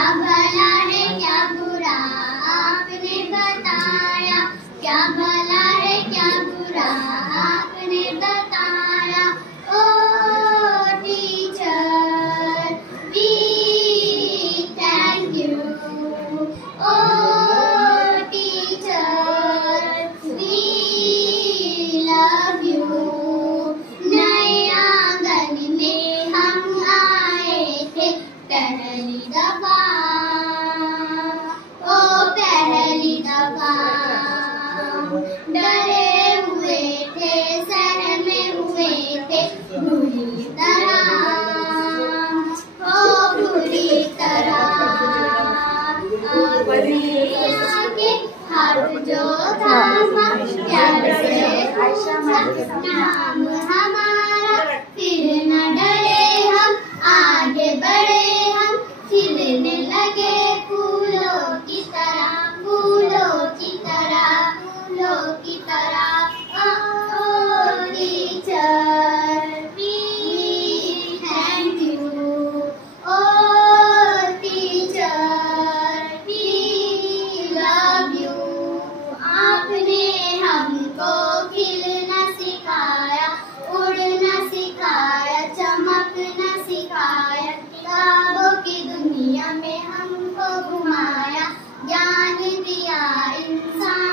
क्या भला है क्या बुरा आपने बताया, क्या भला है क्या बुरा आपने बताया। O teacher we thank you, O teacher we love you. नए आंगन में हम आए थे पहली दफा, ओ पहली दफा। डरे हुए थे सहमे हुए थे बुरी तरह, ओ बुरी तरह। आगे हाथ जो थामा प्यार से पूछा नाम हमारा, फिर न डरे हम आगे बढ़े हम, खिलने लगे फूलों की तरह, फूलों की तरह, फूलों की तरह। O teacher we thank you, O teacher we love you. आपने हमको खिलना सिखाया, उड़ना सिखाया, चमकना सिखाया, किताबों की दुनिया में हमको घुमाया, ज्ञान दिया इंसान